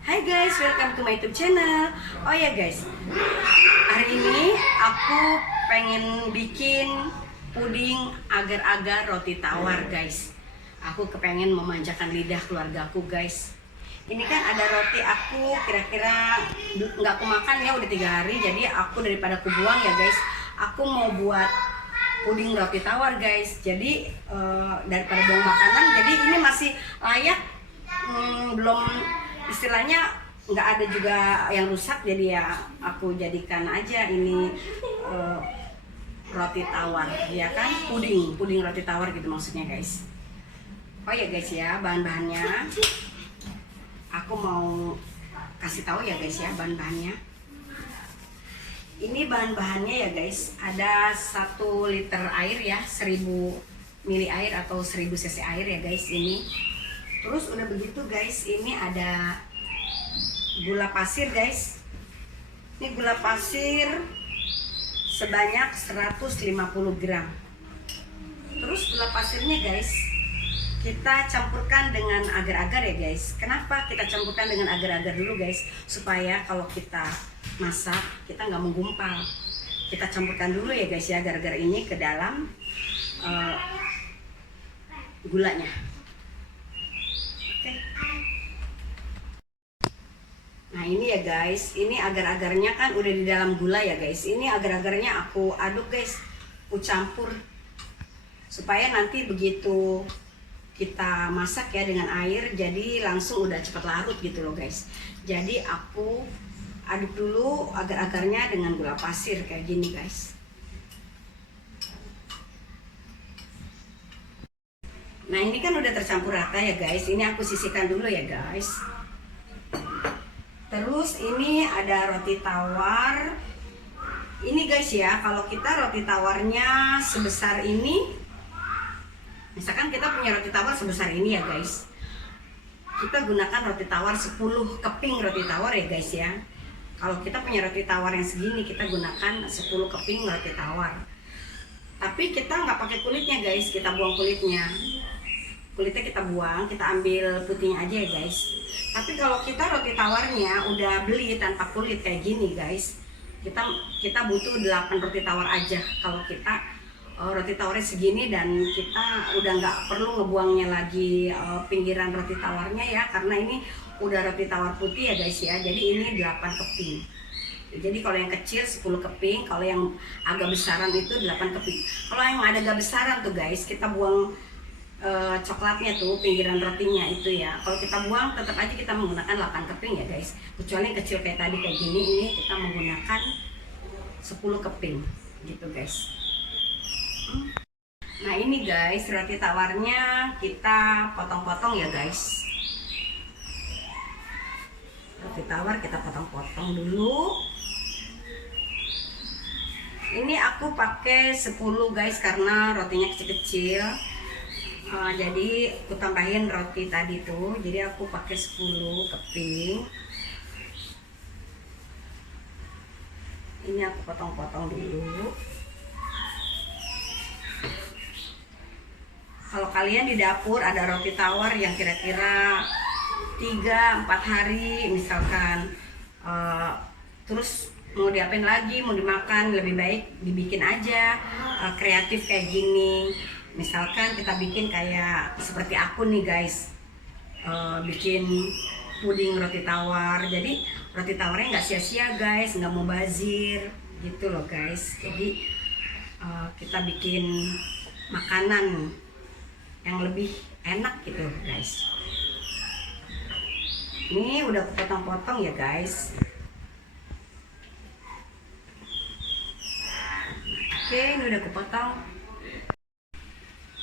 Hai guys, welcome to my YouTube channel. Oh ya guys, hari ini aku pengen bikin puding agar-agar roti tawar guys. Aku kepengen memanjakan lidah keluargaku guys. Ini kan ada roti aku kira-kira nggak aku makan ya udah 3 hari. Jadi aku daripada aku buang ya guys, aku mau buat puding roti tawar guys. Jadi daripada buang makanan, jadi ini masih layak, belum istilahnya nggak ada juga yang rusak, jadi ya aku jadikan aja ini roti tawar ya kan, puding roti tawar gitu maksudnya guys. Oh ya guys ya, bahan-bahannya aku mau kasih tahu ya guys ya, bahan-bahannya ini bahan-bahannya ya guys. Ada 1 liter air ya, 1000 mili air atau 1000 cc air ya guys ini. Terus udah begitu guys, ini ada gula pasir guys. Ini gula pasir sebanyak 150 gram. Terus gula pasirnya guys, kita campurkan dengan agar-agar ya guys. Kenapa kita campurkan dengan agar-agar dulu guys? Supaya kalau kita masak, kita nggak menggumpal. Kita campurkan dulu ya guys ya, agar-agar ini ke dalam gulanya. Nah ini ya guys, ini agar-agarnya kan udah di dalam gula ya guys. Ini agar-agarnya aku aduk guys, aku campur supaya nanti begitu kita masak ya dengan air, jadi langsung udah cepat larut gitu loh guys. Jadi aku aduk dulu agar-agarnya dengan gula pasir kayak gini guys. Nah ini kan udah tercampur rata ya guys. Ini aku sisihkan dulu ya guys. Terus ini ada roti tawar. Ini guys ya, kalau kita roti tawarnya sebesar ini, misalkan kita punya roti tawar sebesar ini ya guys, kita gunakan roti tawar 10 keping roti tawar ya guys ya. Kalau kita punya roti tawar yang segini, kita gunakan 10 keping roti tawar. Tapi kita nggak pakai kulitnya guys, kita buang kulitnya. Kulitnya kita buang, kita ambil putihnya aja ya guys. Tapi kalau kita roti tawarnya udah beli tanpa kulit kayak gini guys, kita butuh 8 roti tawar aja. Kalau kita roti tawarnya segini dan kita udah nggak perlu ngebuangnya lagi pinggiran roti tawarnya ya, karena ini udah roti tawar putih ya guys ya. Jadi ini 8 keping. Jadi kalau yang kecil 10 keping, kalau yang agak besaran itu 8 keping. Kalau yang agak besaran tuh guys, kita buang coklatnya tuh, pinggiran rotinya itu ya. Kalau kita buang tetap aja kita menggunakan 8 keping ya guys. Kecuali yang kecil kayak tadi kayak gini, ini kita menggunakan 10 keping gitu guys. Nah ini guys, roti tawarnya kita potong-potong ya guys. Roti tawar kita potong-potong dulu. Ini aku pakai 10 guys, karena rotinya kecil-kecil. Jadi aku tambahin roti tadi tuh, jadi aku pakai 10 keping. Ini aku potong-potong dulu. Kalau kalian di dapur ada roti tawar yang kira-kira 3-4 hari misalkan, terus mau diapain lagi, mau dimakan, lebih baik dibikin aja kreatif kayak gini. Misalkan kita bikin kayak seperti aku nih guys, bikin puding roti tawar. Jadi roti tawarnya nggak sia-sia guys, nggak mau bazir gitu loh guys. Jadi kita bikin makanan yang lebih enak gitu guys. Ini udah potong-potong ya guys. Oke, ini udah kepotong.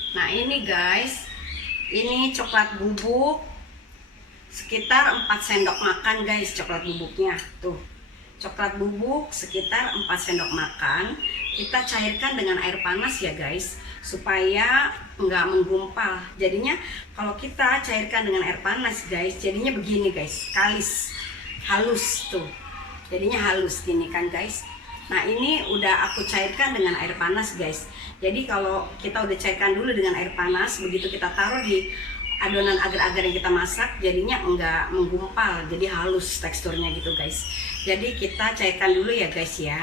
Nah ini guys, ini coklat bubuk sekitar 4 sendok makan guys, coklat bubuknya tuh. Coklat bubuk sekitar 4 sendok makan. Kita cairkan dengan air panas ya guys, supaya nggak menggumpal. Jadinya kalau kita cairkan dengan air panas guys, jadinya begini guys, kalis, halus tuh. Jadinya halus gini kan guys. Nah ini udah aku cairkan dengan air panas guys. Jadi kalau kita udah cairkan dulu dengan air panas, begitu kita taruh di adonan agar-agar yang kita masak jadinya enggak menggumpal, jadi halus teksturnya gitu guys. Jadi kita cairkan dulu ya guys ya.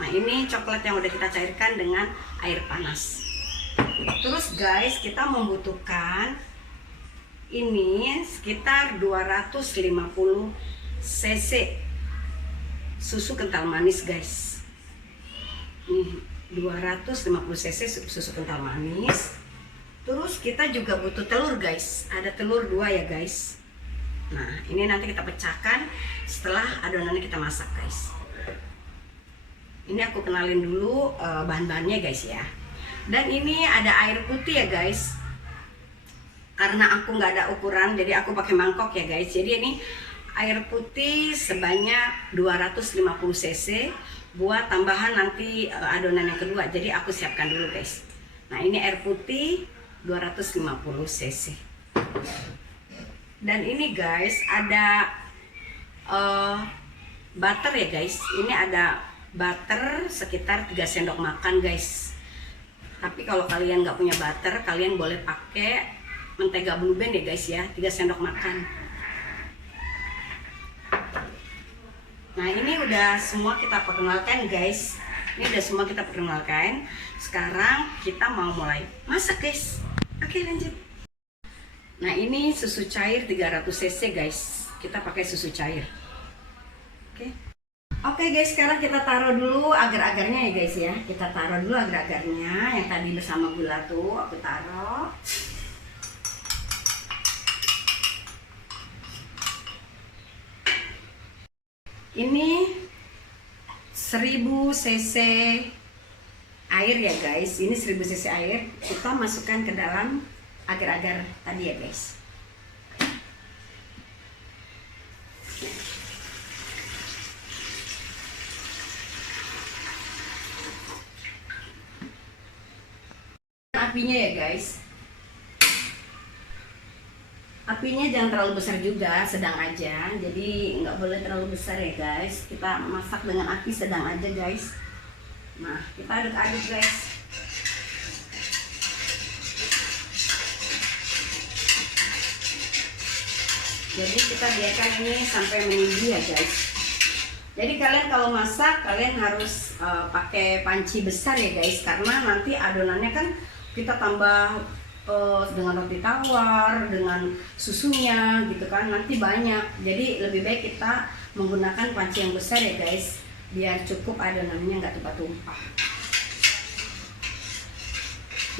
Nah ini coklat yang udah kita cairkan dengan air panas. Terus guys, kita membutuhkan ini sekitar 250 cc susu kental manis guys. Nih 250 cc susu kental manis. Terus kita juga butuh telur guys, ada telur 2 ya guys. Nah ini nanti kita pecahkan setelah adonannya kita masak guys. Ini aku kenalin dulu bahan-bahannya guys ya. Dan ini ada air putih ya guys. Karena aku nggak ada ukuran, jadi aku pakai mangkok ya guys. Jadi ini air putih sebanyak 250 cc buat tambahan nanti adonan yang kedua. Jadi aku siapkan dulu guys. Nah ini air putih 250 cc. Dan ini guys ada butter ya guys. Ini ada butter sekitar 3 sendok makan guys. Tapi kalau kalian nggak punya butter, kalian boleh pakai mentega Blue Band ya guys ya, 3 sendok makan. Nah ini udah semua kita perkenalkan guys. Ini udah semua kita perkenalkan. Sekarang kita mau mulai masak guys. Oke lanjut. Nah ini susu cair 300 cc guys. Kita pakai susu cair. Oke guys, sekarang kita taruh dulu agar-agarnya ya guys ya. Kita taruh dulu agar-agarnya yang tadi bersama gula tuh aku taruh. Ini 1000 cc air ya guys. Ini 1000 cc air kita masukkan ke dalam agar-agar tadi ya guys. Apinya ya guys, apinya jangan terlalu besar juga, sedang aja. Jadi nggak boleh terlalu besar ya guys. Kita masak dengan api sedang aja guys. Nah kita aduk-aduk guys. Jadi kita biarkan ini sampai mendidih ya guys. Jadi kalian kalau masak kalian harus pakai panci besar ya guys, karena nanti adonannya kan kita tambah dengan roti tawar, dengan susunya gitu kan, nanti banyak. Jadi lebih baik kita menggunakan panci yang besar ya guys, biar cukup adonannya nggak tumpah-tumpah.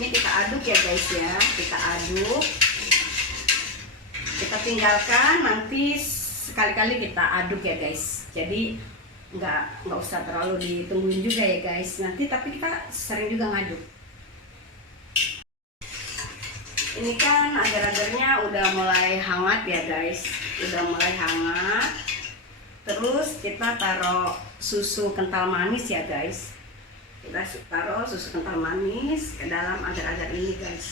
Ini kita aduk ya guys ya, kita aduk, kita tinggalkan, nanti sekali-kali kita aduk ya guys. Jadi nggak usah terlalu ditungguin juga ya guys, nanti tapi kita sering juga ngaduk. Ini kan agar-agarnya udah mulai hangat ya guys, udah mulai hangat. Terus kita taruh susu kental manis ya guys. Kita taruh susu kental manis ke dalam agar-agar ini guys.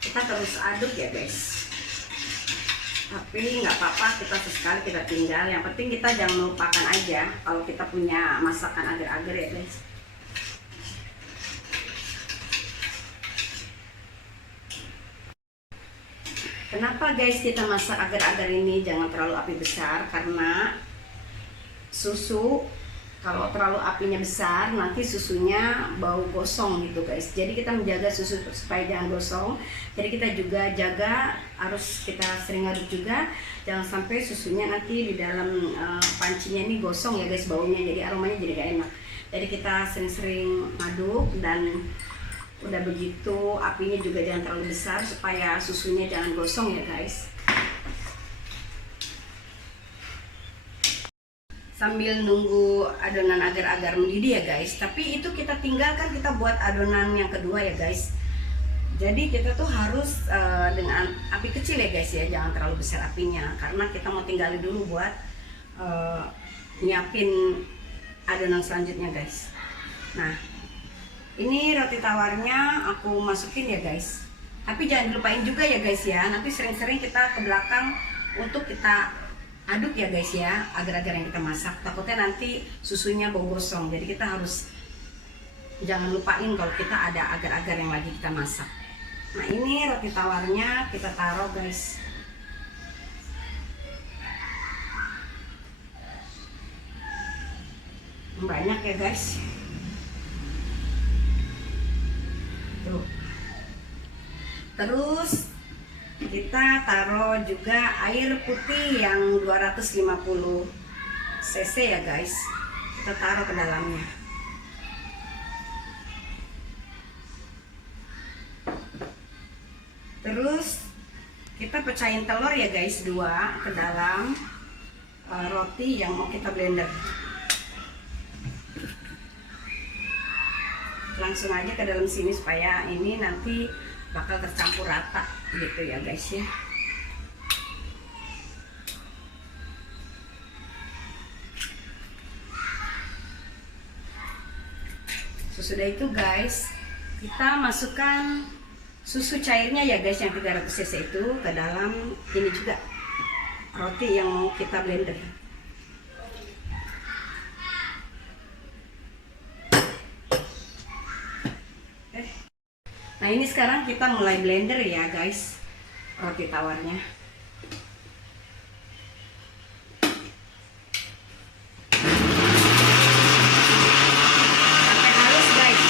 Kita terus aduk ya guys. Tapi nggak apa-apa, kita sesekali kita tinggal. Yang penting kita jangan melupakan aja kalau kita punya masakan agar-agar ya guys. Kenapa guys kita masak agar-agar ini jangan terlalu api besar? Karena susu kalau terlalu apinya besar nanti susunya bau gosong gitu guys. Jadi kita menjaga susu supaya jangan gosong. Jadi kita juga jaga, harus kita sering aduk juga, jangan sampai susunya nanti di dalam pancinya ini gosong ya guys baunya, jadi aromanya jadi gak enak. Jadi kita sering-sering aduk, dan udah begitu apinya juga jangan terlalu besar supaya susunya jangan gosong ya guys. Sambil nunggu adonan agar-agar mendidih ya guys, tapi itu kita tinggalkan, kita buat adonan yang kedua ya guys. Jadi kita tuh harus dengan api kecil ya guys ya, jangan terlalu besar apinya, karena kita mau tinggalin dulu buat nyiapin adonan selanjutnya guys. Nah ini roti tawarnya aku masukin ya guys, tapi jangan dilupain juga ya guys ya, nanti sering-sering kita ke belakang untuk kita aduk ya guys ya, agar-agar yang kita masak. Takutnya nanti susunya bau gosong. Jadi kita harus jangan lupain kalau kita ada agar-agar yang lagi kita masak. Nah ini roti tawarnya kita taruh guys. Banyak ya guys. Tuh. Terus kita taruh juga air putih yang 250 cc ya guys. Kita taruh ke dalamnya. Terus kita pecahin telur ya guys, 2 ke dalam roti yang mau kita blender. Langsung aja ke dalam sini supaya ini nanti bakal tercampur rata gitu ya guys ya. Sesudah itu guys, kita masukkan susu cairnya ya guys yang 300 cc itu ke dalam ini juga roti yang mau kita blender. Nah ini sekarang kita mulai blender ya guys, roti tawarnya. Sampai halus guys.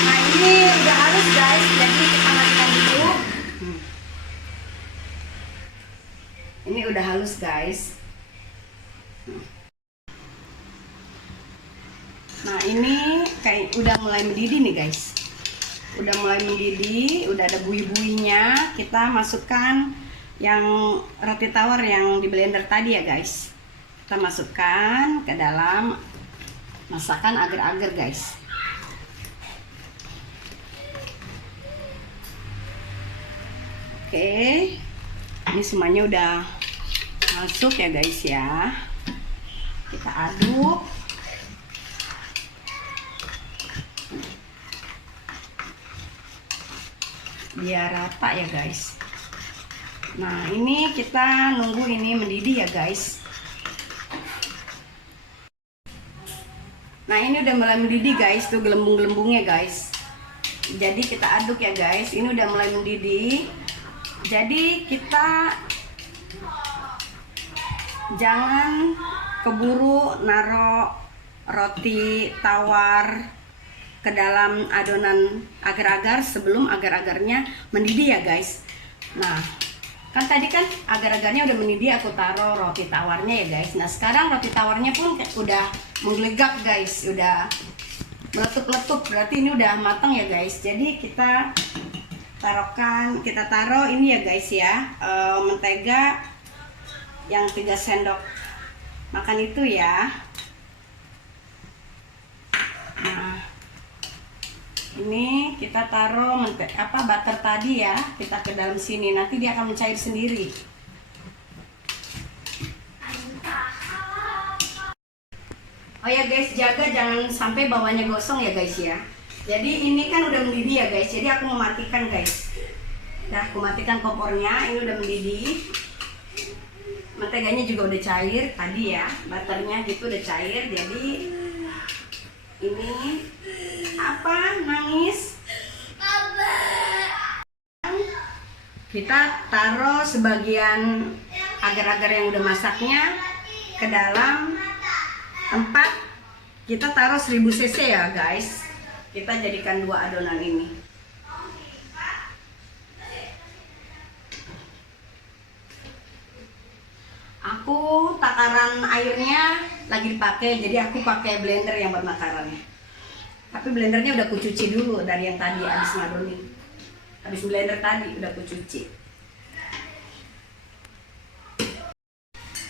Nah ini udah halus guys, jadi kita masukkan dulu. Ini udah halus guys. Nah ini kayak udah mulai mendidih nih guys. Udah mulai mendidih, udah ada buih-buihnya. Kita masukkan yang roti tawar yang di blender tadi ya guys. Kita masukkan ke dalam masakan agar-agar guys. Oke, ini semuanya udah masuk ya guys ya. Kita aduk. Biar rata ya guys. Nah ini kita nunggu ini mendidih ya guys. Nah ini udah mulai mendidih guys, tuh gelembung-gelembungnya guys. Jadi kita aduk ya guys. Ini udah mulai mendidih. Jadi kita jangan keburu naruh roti tawar ke dalam adonan agar-agar sebelum agar-agarnya mendidih ya guys. Nah kan tadi kan agar-agarnya udah mendidih, aku taruh roti tawarnya ya guys. Nah sekarang roti tawarnya pun udah menggelegak guys, udah meletup-letup, berarti ini udah matang ya guys. Jadi kita taruh ini ya guys ya, mentega yang 3 sendok makan itu ya. Nah ini kita taruh butter tadi ya, kita ke dalam sini, nanti dia akan mencair sendiri. Oh ya guys, jaga jangan sampai bawahnya gosong ya guys ya. Jadi ini kan udah mendidih ya guys, jadi aku mau matikan guys. Nah aku matikan kompornya, ini udah mendidih. Menteganya juga udah cair tadi ya, butternya gitu udah cair. Jadi ini apa nangis? Kita taruh sebagian agar-agar yang udah masaknya ke dalam tempat. Kita taruh 1000 cc ya guys. Kita jadikan 2 adonan ini. Aku takaran airnya lagi dipakai, jadi aku pakai blender yang bertakarannya. Tapi blendernya udah kucuci dulu dari yang tadi habis ngadonin. Habis blender tadi udah kucuci.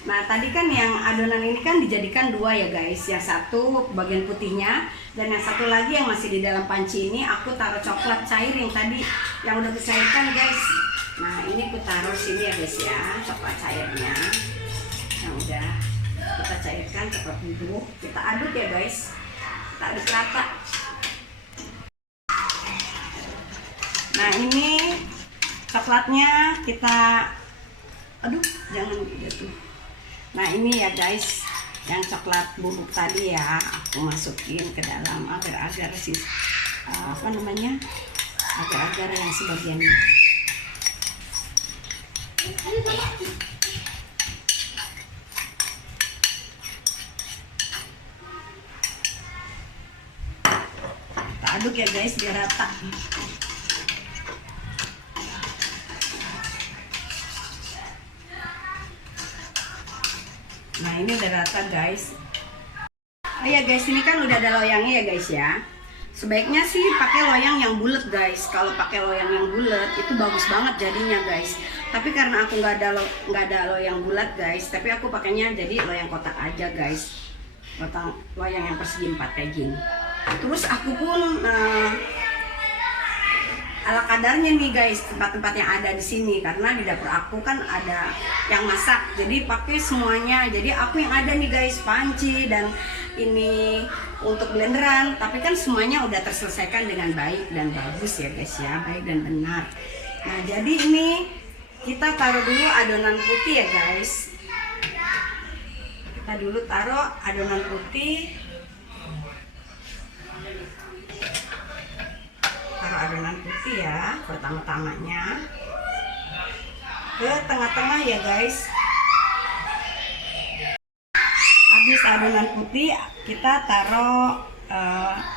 Nah tadi kan yang adonan ini kan dijadikan 2 ya guys. Yang satu bagian putihnya, dan yang satu lagi yang masih di dalam panci ini aku taruh coklat cair yang tadi yang udah dicairkan guys. Nah ini aku taruh sini ya guys ya, coklat cairnya yang udah kita cairkan coklat bubuk. Kita aduk ya guys, kita aduk rata. Nah ini coklatnya kita, aduh jangan jatuh. Nah ini ya guys, yang coklat bubuk tadi ya, aku masukin ke dalam agar-agar sih, apa namanya, agar-agar yang sebagian ini. Kita aduk ya guys biar rata. Nah ini udah rata guys. Oh ya guys, ini kan udah ada loyangnya ya guys ya. Sebaiknya sih pakai loyang yang bulat guys. Kalau pakai loyang yang bulat itu bagus banget jadinya guys. Tapi karena aku nggak ada loyang bulat guys, tapi aku pakainya jadi loyang kotak aja guys. Loyang yang persegi 4 kayak gini. Terus aku pun ala kadarnya nih guys, tempat-tempat yang ada di sini, karena di dapur aku kan ada yang masak, jadi pakai semuanya. Jadi aku yang ada nih guys, panci dan ini untuk blenderan, tapi kan semuanya udah terselesaikan dengan baik dan bagus ya guys ya, baik dan benar. Nah jadi ini kita taruh dulu adonan putih ya guys. Kita dulu taruh adonan putih. Taruh adonan putih ya, pertama-tamanya ke tengah-tengah ya guys. Habis adonan putih kita taruh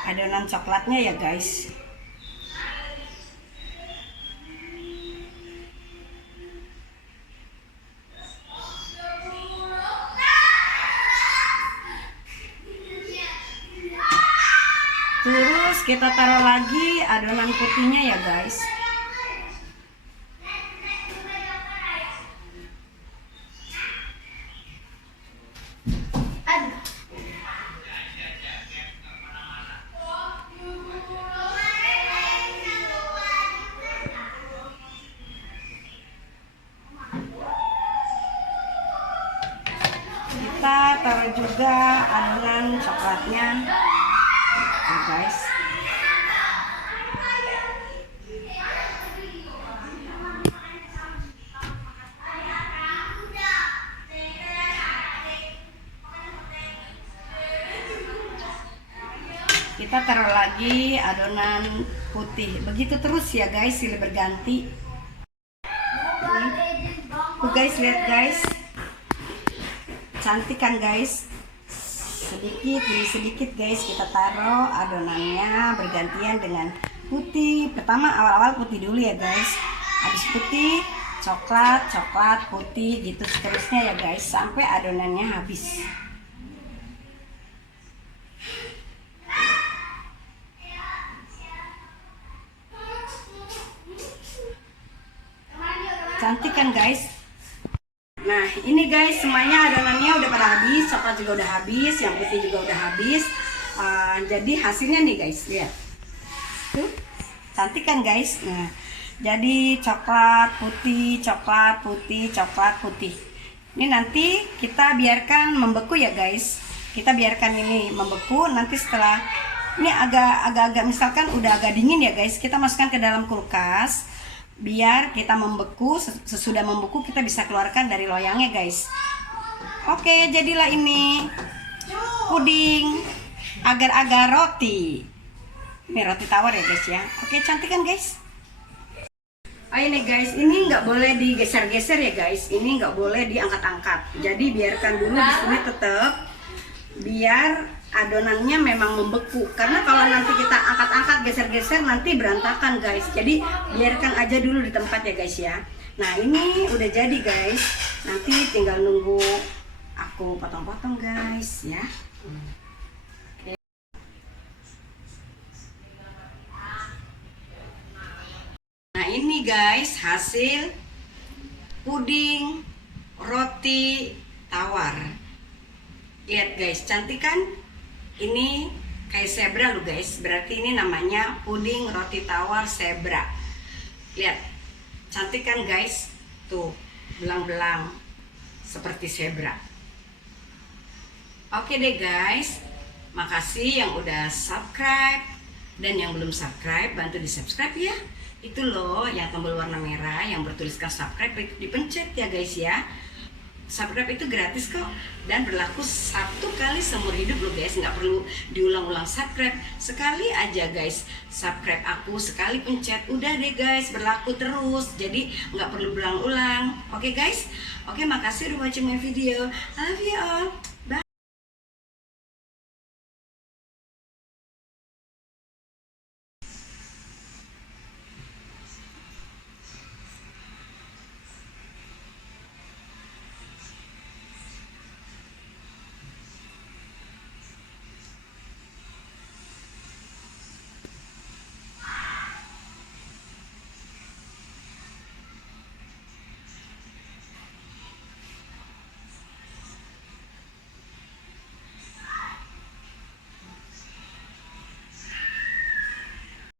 adonan coklatnya ya guys. Terus kita taruh lagi adonan putihnya ya guys. Kita taruh juga adonan coklatnya ya guys. Kita taruh lagi adonan putih. Begitu terus ya guys, silih berganti. Tuh guys, lihat guys, cantik kan guys. Sedikit demi sedikit guys kita taruh adonannya bergantian dengan putih. Pertama awal-awal putih dulu ya guys, habis putih coklat, coklat putih gitu seterusnya ya guys sampai adonannya habis. Cantik kan guys. Nah ini guys semuanya adonannya udah pada habis, coklat juga udah habis, yang putih juga udah habis. Jadi hasilnya nih guys, lihat tuh, cantik kan guys. Nah jadi coklat putih, coklat putih, coklat putih. Ini nanti kita biarkan membeku ya guys. Kita biarkan ini membeku. Nanti setelah ini agak misalkan udah agak dingin ya guys, kita masukkan ke dalam kulkas biar kita membeku. Sesudah membeku kita bisa keluarkan dari loyangnya guys. Oke, jadilah ini puding agar-agar roti. Ini roti tawar ya guys ya. Oke, cantik kan guys. Oh ini guys, ini nggak boleh digeser-geser ya guys. Ini nggak boleh diangkat-angkat. Jadi biarkan dulu di sini tetap, biar adonannya memang membeku. Karena kalau nanti kita angkat-angkat, geser-geser, nanti berantakan guys. Jadi biarkan aja dulu di tempat ya guys ya. Nah ini udah jadi guys. Nanti tinggal nunggu aku potong-potong guys ya. Oke. Nah ini guys hasil puding roti tawar. Lihat guys, cantik kan? Ini kayak zebra loh guys. Berarti ini namanya puding roti tawar zebra. Lihat, cantik kan guys? Tuh, belang-belang seperti zebra. Oke deh guys, makasih yang udah subscribe. Dan yang belum subscribe, bantu di subscribe ya. Itu loh yang tombol warna merah yang bertuliskan subscribe itu dipencet ya guys ya. Subscribe itu gratis kok dan berlaku 1 kali seumur hidup loh guys, nggak perlu diulang-ulang subscribe, sekali aja guys subscribe aku, sekali pencet udah deh guys, berlaku terus, jadi nggak perlu berulang-ulang. Oke guys, oke, makasih udah watching my video, I love you all.